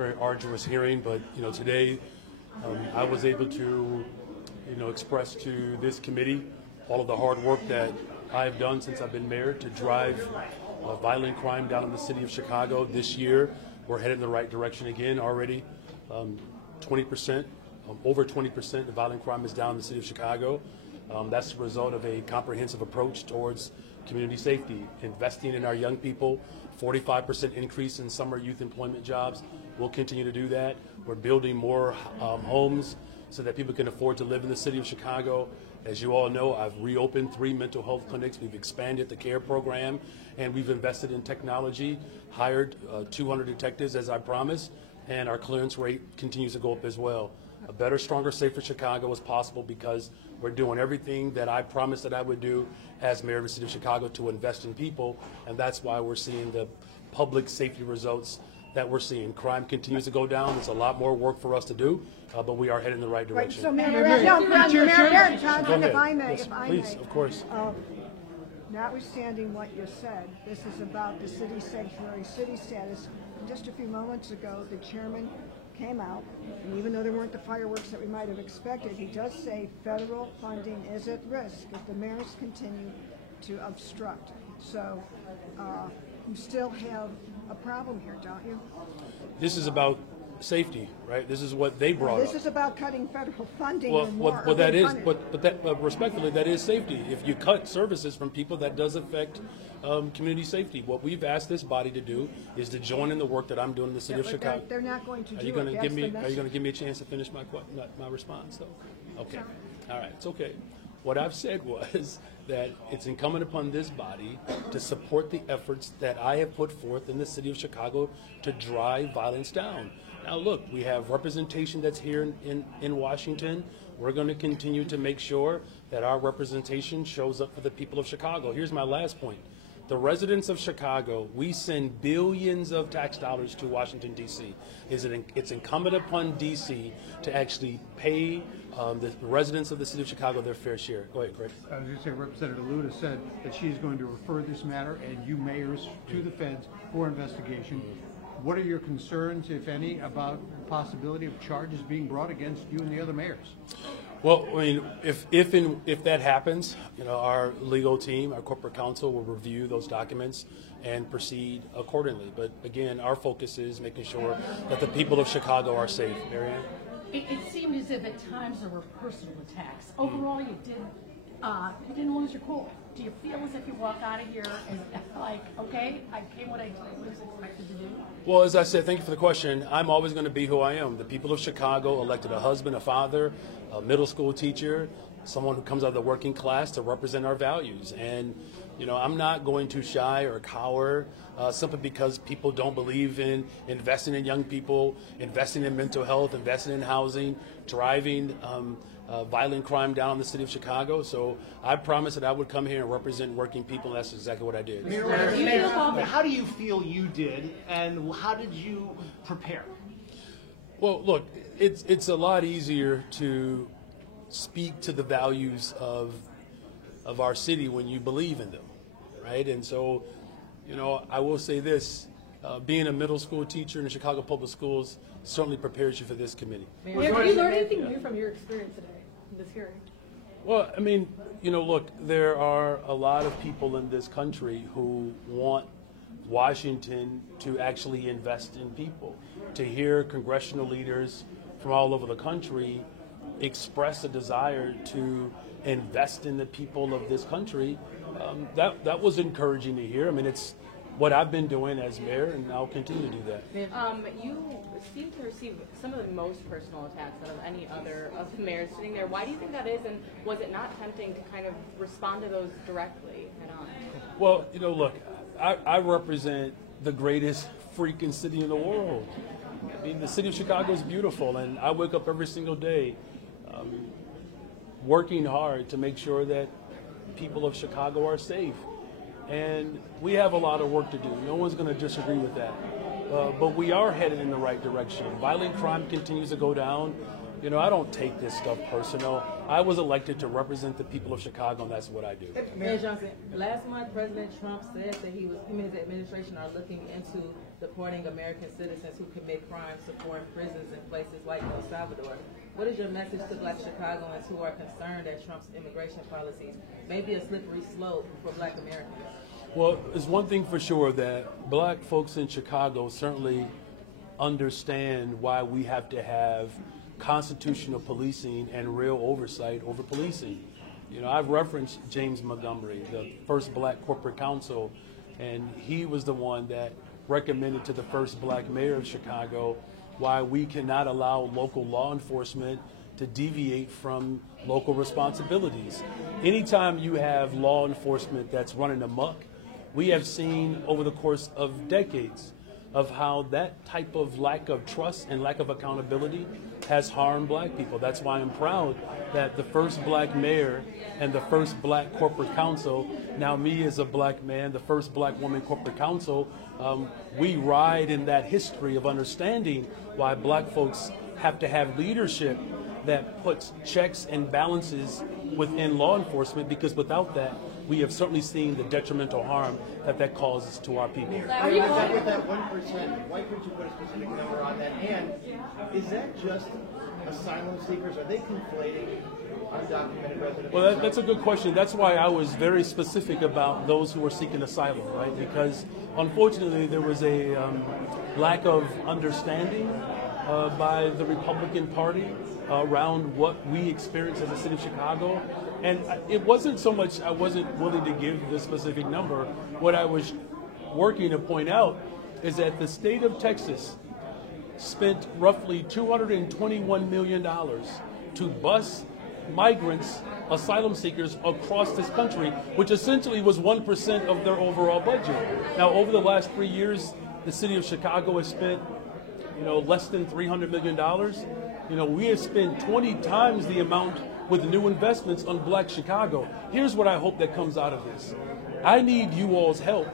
very arduous hearing, but today I was able to express to this committee all of the hard work that I have done since I've been mayor to drive violent crime down in the city of Chicago. This year, we're headed in the right direction again already. 20%, over 20% of violent crime is down in the city of Chicago. That's the result of a comprehensive approach towards community safety, investing in our young people, 45% increase in summer youth employment jobs. We'll continue to do that. We're building more homes so that people can afford to live in the city of Chicago. As you all know, I've reopened 3 mental health clinics. We've expanded the CARE program, and we've invested in technology, hired 200 detectives as I promised, and our clearance rate continues to go up as well. A better, stronger, safer Chicago is possible because we're doing everything that I promised that I would do as mayor of the city of Chicago to invest in people, and that's why we're seeing the public safety results that we're seeing. Crime continues to go down. There's a lot more work for us to do, but we are headed in the right direction. So, Mayor Johnson, if I may, please, of course. Notwithstanding what you said, this is about the city sanctuary, city status. Just a few moments ago, the chairman came out, and even though there weren't the fireworks that we might have expected, he does say federal funding is at risk if the mayors continue to obstruct. So you still have a problem here, don't you? This is about safety, right? This is what they brought up. This is about cutting federal funding. Well, that is, but respectfully, that is safety. If you cut services from people, that does affect community safety. What we've asked this body to do is to join in the work that I'm doing in the city of Chicago. They're not going to do it. Are you going to give me a chance to finish my response, though? Okay. All right. It's okay. What I've said was that it's incumbent upon this body to support the efforts that I have put forth in the city of Chicago to drive violence down. Now, look, we have representation that's here in Washington. We're going to continue to make sure that our representation shows up for the people of Chicago. Here's my last point. The residents of Chicago, we send billions of tax dollars to Washington, D.C. It's incumbent upon D.C. to actually pay the residents of the city of Chicago their fair share. Go ahead, Craig. I was going to say, Representative Luda said that she is going to refer this matter and you mayors to the feds for investigation. What are your concerns, if any, about the possibility of charges being brought against you and the other mayors? Well, I mean, if that happens, our legal team, our corporate counsel will review those documents and proceed accordingly. But again, our focus is making sure that the people of Chicago are safe. Marianne? It seemed as if at times there were personal attacks. Overall, you didn't lose your cool. Do you feel as if you walk out of here and like, okay, I came what I was expected to do? Well, as I said, thank you for the question. I'm always going to be who I am. The people of Chicago elected a husband, a father, a middle school teacher, someone who comes out of the working class to represent our values. And, I'm not going to shy or cower simply because people don't believe in investing in young people, investing in mental health, investing in housing, driving violent crime down in the city of Chicago. So I promised that I would come here and represent working people, and that's exactly what I did. How do you feel you did, and how did you prepare? Well, look, it's a lot easier to speak to the values of our city when you believe in them, right? And so, I will say this, being a middle school teacher in the Chicago Public Schools certainly prepares you for this committee. Have you learned anything new from your experience today in this hearing? Well, I mean, look, there are a lot of people in this country who want Washington to actually invest in people. To hear congressional leaders from all over the country express a desire to invest in the people of this country, that was encouraging to hear. I mean, it's what I've been doing as mayor, and I'll continue to do that. You seem to receive some of the most personal attacks out of any other of the mayors sitting there. Why do you think that is, and was it not tempting to kind of respond to those directly head on? Well, look, I represent the greatest freaking city in the world. I mean, the city of Chicago is beautiful, and I wake up every single day working hard to make sure that people of Chicago are safe. And we have a lot of work to do. No one's going to disagree with that. But we are headed in the right direction. Violent crime continues to go down. I don't take this stuff personal. I was elected to represent the people of Chicago, and that's what I do. Mayor Johnson, last month President Trump said that him and his administration are looking into deporting American citizens who commit crimes to foreign prisons in places like El Salvador. What is your message to Black Chicagoans who are concerned that Trump's immigration policies may be a slippery slope for Black Americans? Well, it's one thing for sure that Black folks in Chicago certainly understand why we have to have constitutional policing and real oversight over policing. You know, I've referenced James Montgomery, the first Black corporate counsel, and he was the one that recommended to the first Black mayor of Chicago why we cannot allow local law enforcement to deviate from local responsibilities. Anytime you have law enforcement that's running amok, we have seen over the course of decades of how that type of lack of trust and lack of accountability has harmed Black people. That's why I'm proud that the first Black mayor and the first Black corporate counsel, now me as a Black man, the first Black woman corporate counsel, we ride in that history of understanding why Black folks have to have leadership that puts checks and balances within law enforcement, because without that, we have certainly seen the detrimental harm that causes to our people. With that 1%, why couldn't you put a specific number on that? And is that just asylum seekers? Are they conflating undocumented residents? Well, that's a good question. That's why I was very specific about those who are seeking asylum, right? Because unfortunately, there was a lack of understanding by the Republican Party around what we experienced as a city of Chicago. And it wasn't so much I wasn't willing to give the specific number. What I was working to point out is that the state of Texas spent roughly $221 million to bus migrants, asylum seekers across this country, which essentially was 1% of their overall budget. Now, over the last 3 years, the city of Chicago has spent, less than $300 million. We have spent 20 times the amount with new investments on Black Chicago. Here's what I hope that comes out of this. I need you all's help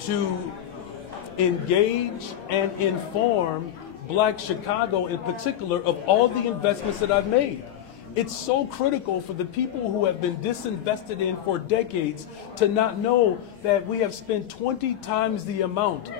to engage and inform Black Chicago in particular of all the investments that I've made. It's so critical for the people who have been disinvested in for decades to not know that we have spent 20 times the amount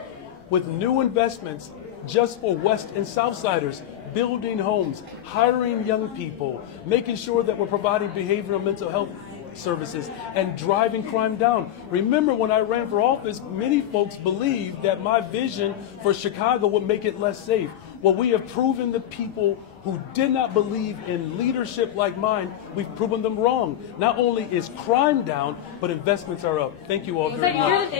with new investments just for West and Southsiders, building homes, hiring young people, making sure that we're providing behavioral and mental health services, and driving crime down. Remember, when I ran for office, many folks believed that my vision for Chicago would make it less safe. Well, we have proven the people who did not believe in leadership like mine, we've proven them wrong. Not only is crime down, but investments are up. Thank you all very much.